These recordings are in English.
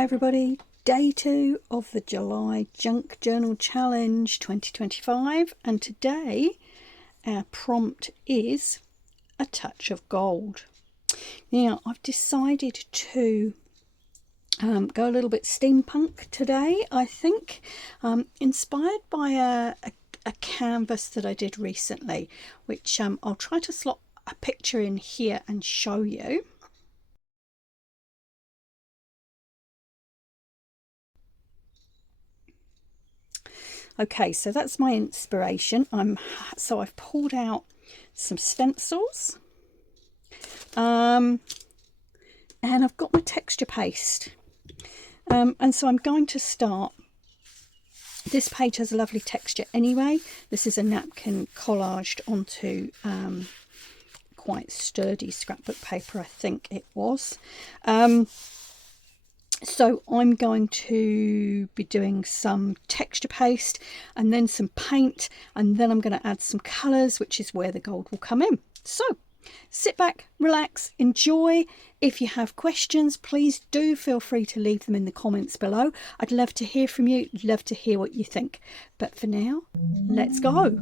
Hi everybody, day 2 of the July Junk Journal Challenge 2025, and today our prompt is a touch of gold. Now I've decided to go a little bit steampunk today, I think, inspired by a canvas that I did recently, which I'll try to slot a picture in here and show you. Okay, so that's my inspiration. I've pulled out some stencils, and I've got my texture paste, and so I'm going to start. This page has a lovely texture anyway. This is a napkin collaged onto quite sturdy scrapbook paper, I think it was. So I'm going to be doing some texture paste and then some paint, and then I'm going to add some colours, which is where the gold will come in. So sit back, relax, enjoy. If you have questions, please do feel free to leave them in the comments below. I'd love to hear from you, love to hear what you think. But for now, let's go.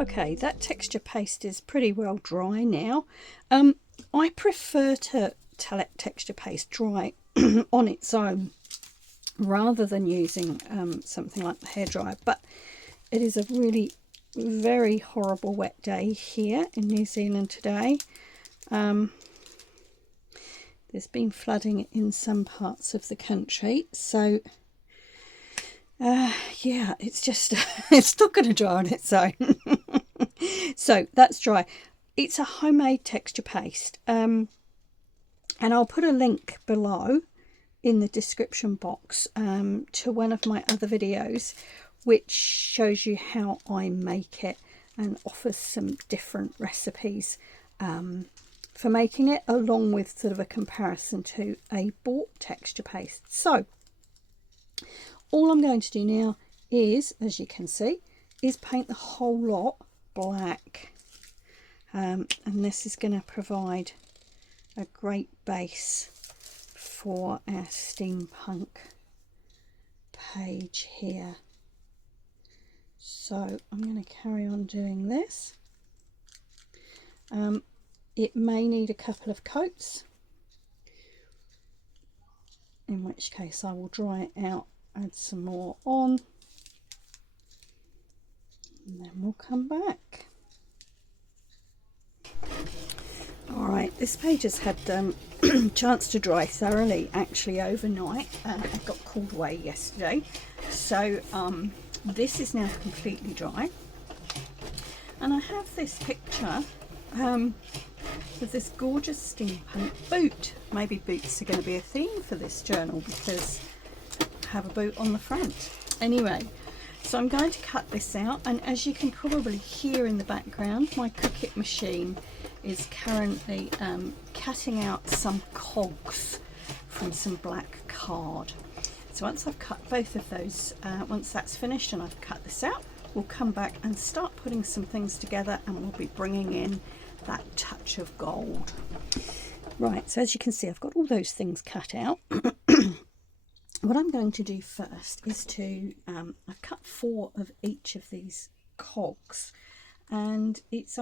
Okay, that texture paste is pretty well dry now. I prefer to let texture paste dry on its own rather than using something like the hairdryer, but it is a really very horrible wet day here in New Zealand today. There's been flooding in some parts of the country, so yeah, it's just it's not going to dry on its own. So that's dry. It's a homemade texture paste, and I'll put a link below in the description box to one of my other videos which shows you how I make it and offers some different recipes for making it, along with sort of a comparison to a bought texture paste. So all I'm going to do now is, as you can see, is paint the whole lot black, and this is going to provide a great base for our steampunk page here. So I'm going to carry on doing this. It may need a couple of coats, in which case I will dry it out, add some more on, and then we'll come back. Alright, this page has had chance to dry thoroughly actually overnight. It got called away yesterday, so this is now completely dry, and I have this picture with this gorgeous steampunk boot. Maybe boots are going to be a theme for this journal because I have a boot on the front. Anyway, so I'm going to cut this out, and as you can probably hear in the background, my Cricut machine is currently cutting out some cogs from some black card. So once I've cut both of those, once that's finished and I've cut this out, we'll come back and start putting some things together, and we'll be bringing in that touch of gold. Right, so as you can see, I've got all those things cut out. What I'm going to do first is to, I've cut 4 of each of these cogs, and it's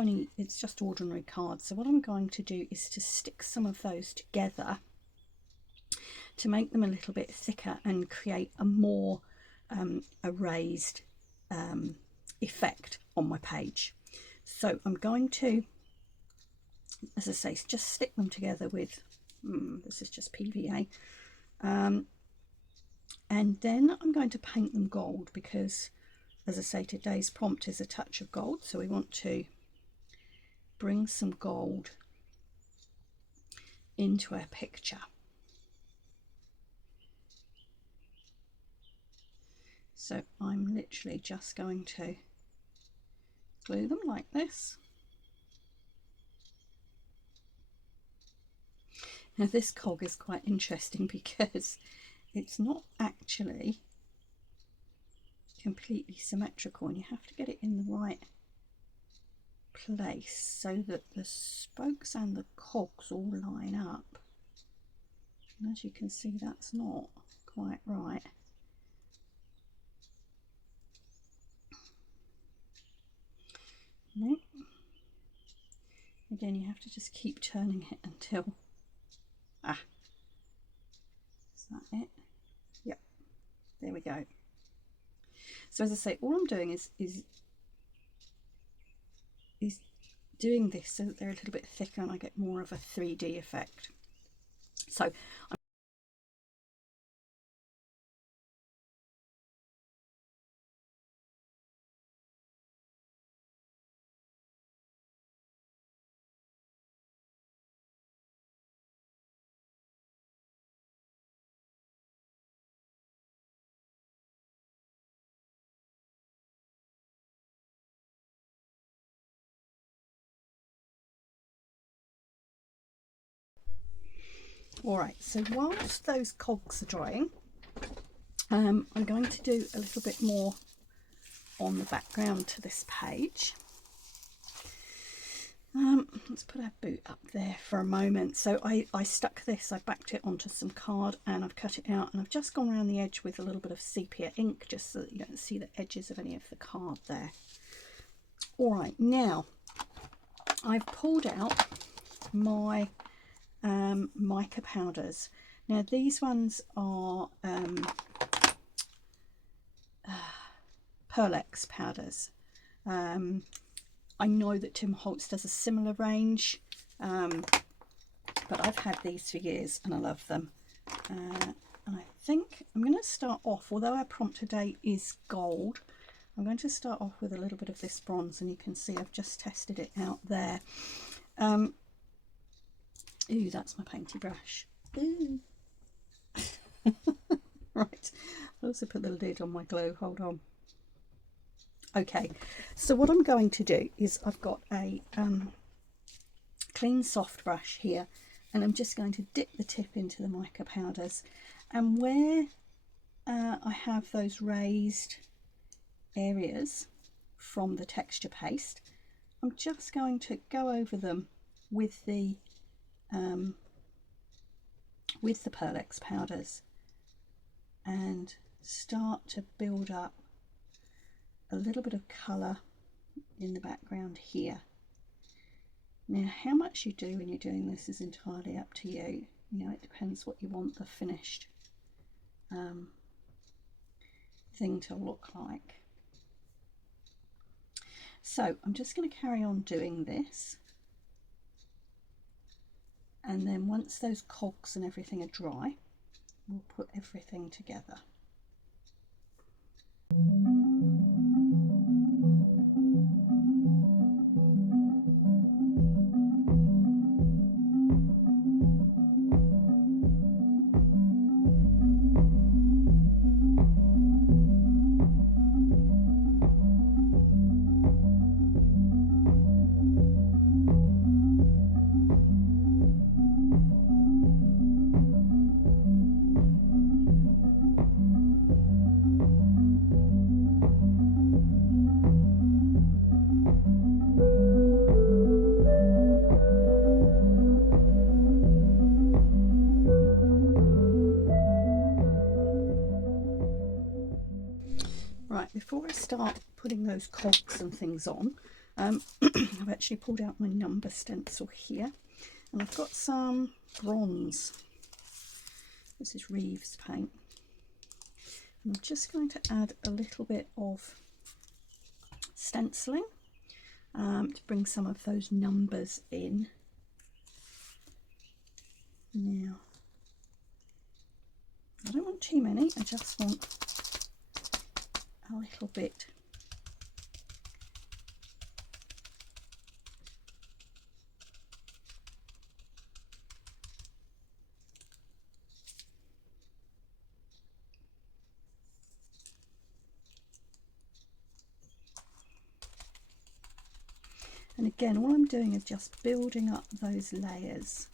just ordinary cards. So what I'm going to do is to stick some of those together to make them a little bit thicker and create a more a raised effect on my page. So I'm going to, as I say, just stick them together with, this is just PVA, and then I'm going to paint them gold because, as I say, today's prompt is a touch of gold, so we want to bring some gold into our picture. So I'm literally just going to glue them like this. Now this cog is quite interesting because it's not actually completely symmetrical, and you have to get it in the right place so that the spokes and the cogs all line up. And as you can see, that's not quite right. Nope. Again, you have to just keep turning it until, is that it? Yep, there we go. So as I say, all I'm doing is doing this so that they're a little bit thicker and I get more of a 3D effect. So alright, so whilst those cogs are drying, I'm going to do a little bit more on the background to this page. Let's put our boot up there for a moment. So I stuck this, I backed it onto some card and I've cut it out, and I've just gone around the edge with a little bit of sepia ink just so that you don't see the edges of any of the card there. Alright, now I've pulled out my mica powders. Now these ones are Pearl-Ex powders. I know that Tim Holtz does a similar range, but I've had these for years and I love them. And I think I'm going to start off, although our prompt today is gold, I'm going to start off with a little bit of this bronze, and you can see I've just tested it out there. Ooh, that's my painty brush. Ooh. Right, I'll also put the lid on my glue, hold on. Okay, so what I'm going to do is I've got a clean soft brush here, and I'm just going to dip the tip into the mica powders, and where I have those raised areas from the texture paste, I'm just going to go over them with the Pearl-Ex powders and start to build up a little bit of colour in the background here. Now how much you do when you're doing this is entirely up to you. You know, it depends what you want the finished thing to look like. So I'm just going to carry on doing this, and then once those cogs and everything are dry, we'll put everything together. before I start putting those cogs and things on, I've actually pulled out my number stencil here, and I've got some bronze. This is Reeves paint. And I'm just going to add a little bit of stenciling to bring some of those numbers in. Now, I don't want too many, I just want a little bit. And again, all I'm doing is just building up those layers.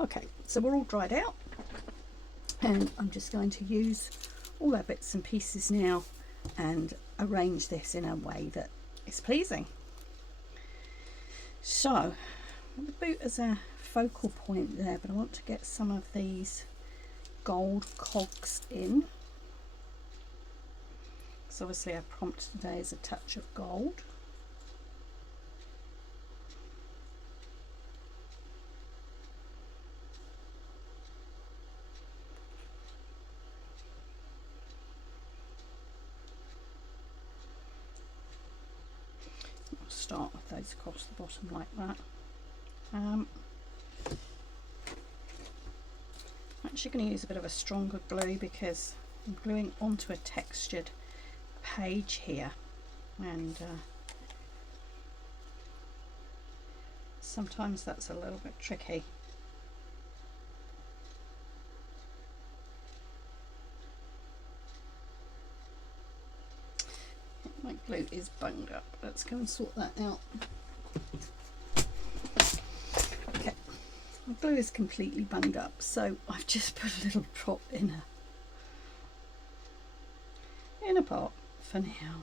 Okay, so we're all dried out, and I'm just going to use all our bits and pieces now and arrange this in a way that is pleasing. So the boot as a focal point there, but I want to get some of these gold cogs in. So obviously our prompt today is a touch of gold. Start with those across the bottom like that. I'm actually going to use a bit of a stronger glue because I'm gluing onto a textured page here, and sometimes that's a little bit tricky. My glue is bunged up. Let's go and sort that out. Okay, my glue is completely bunged up, so I've just put a little prop in a pot for now.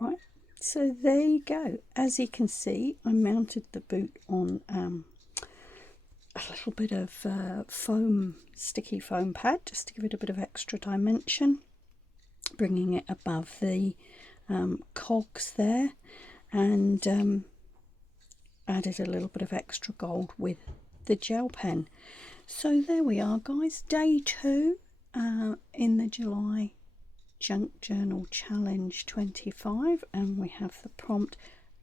Right, so there you go. As you can see, I mounted the boot on a little bit of foam, sticky foam pad, just to give it a bit of extra dimension. bringing it above the cogs there, and added a little bit of extra gold with the gel pen. So there we are, guys, day 2 in the July Junk Journal Challenge 25, and we have the prompt,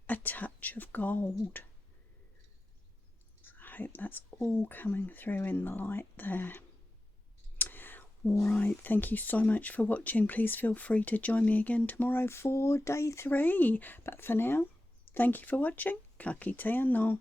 a touch of gold. I hope that's all coming through in the light there. Alright, thank you so much for watching. Please feel free to join me again tomorrow for day 3. But for now, thank you for watching. Ka kite anō.